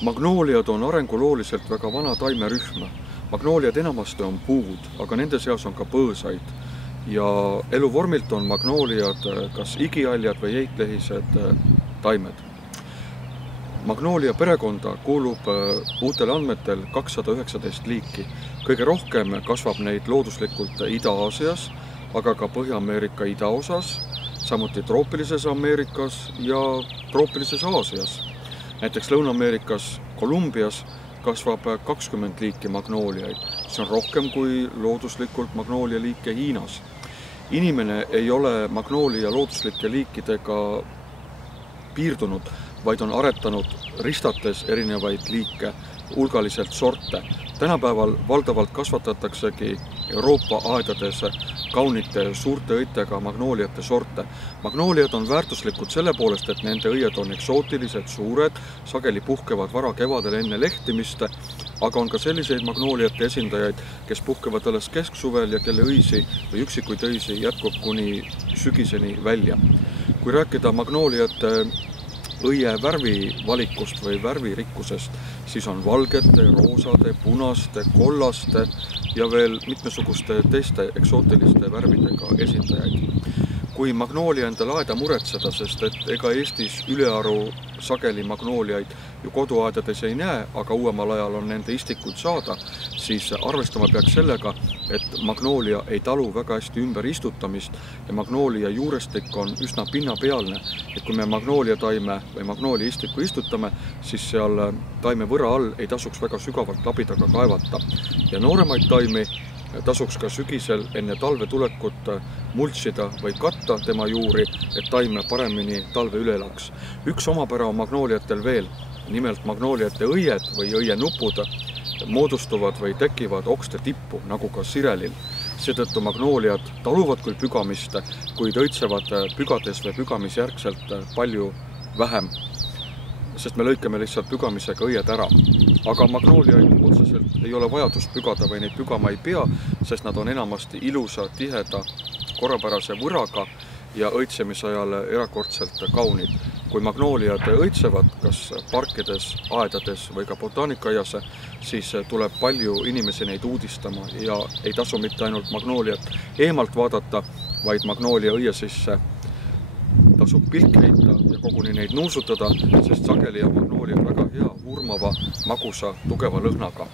Magnooliad on arengulooliselt väga vana taimerühm. Magnooliad enamasti on puud, aga nende seas on ka põõsaid. Ja eluvormilt on magnooliad kas igihaljad või heitlehised taimed. Magnoolia perekonda kuulub uutel andmetel 219 liiki. Kõige rohkem kasvab neid looduslikult Ida-Aasias, aga ka Põhja-Ameerika idaosas, samuti troopilises Ameerikas ja troopilises Aasias. Näiteks Lõuna-Ameerikas Kolumbias kasvab 20 liiki magnooliaid. See on rohkem kui looduslikult magnoolia liike Hiinas. Inimene ei ole magnoolia looduslike liikidega piirdunud, vaid on aretanud ristates erinevaid liike, hulgaliselt sorte. Tänapäeval valdavalt kasvatataksegi Euroopa aedades kaunite suurte õitega magnooliate sorte. Magnooliad on väärtuslikud selle poolest, et nende õied on eksootilised, suured, sageli puhkevad varakevadel enne lehtimist, aga on ka selliseid magnooliate esindajaid, kes puhkevad alles kesksuvel ja kelle õisi või üksikuid õisi jätkub kuni sügiseni välja. Kui rääkida magnooliate õie värvivalikust või värvirikkusest, siis on valgete, roosade, punaste, kollaste ja veel mitmesuguste teiste eksootiliste värvidega esindajaid. Kui magnoolia endale aeda muretseda, sest et ega Eestis ülearu sageli magnooliaid ju koduaedades ei näe, aga uuemal ajal on nende istikuid saada, siis arvestama peaks sellega, et magnoolia ei talu väga hästi ümber istutamist ja magnoolia juurestik on üsna pinnapealne. Et kui me magnoolia taime või magnoolia istiku istutame, siis seal taime võra all ei tasuks väga sügavalt labidaga kaevata. Ja nooremaid taimi tasuks ka sügisel enne talve tulekut multsida või katta tema juuri, et taime paremini talve üle elaks. Üks omapära on magnooliatel veel, nimelt magnooliate õied või õienupud moodustuvad või tekivad okste tippu, nagu ka sirelil. Seetõttu magnooliad taluvad küll pügamist, kuid õitsevad pügades või pügamisjärgselt palju vähem, sest me lõikame lihtsalt pügamisega õied ära. Aga magnooliaid otseselt ei ole vajadust pügada või neid pügama ei pea, sest nad on enamasti ilusa, tiheda, korrapärase võraga ja õitsemise ajal erakordselt kaunid. Kui magnooliad õitsevad kas parkides, aedades või ka botaanikaias, siis tuleb palju inimesi neid uudistama ja ei tasu mitte ainult magnooliat eemalt vaadata, vaid magnoolia õie sisse tasub pilk heita ja koguni neid nuusutada, sest sageli on magnoolia väga hea, hurmava, magusa, tugeva lõhnaga.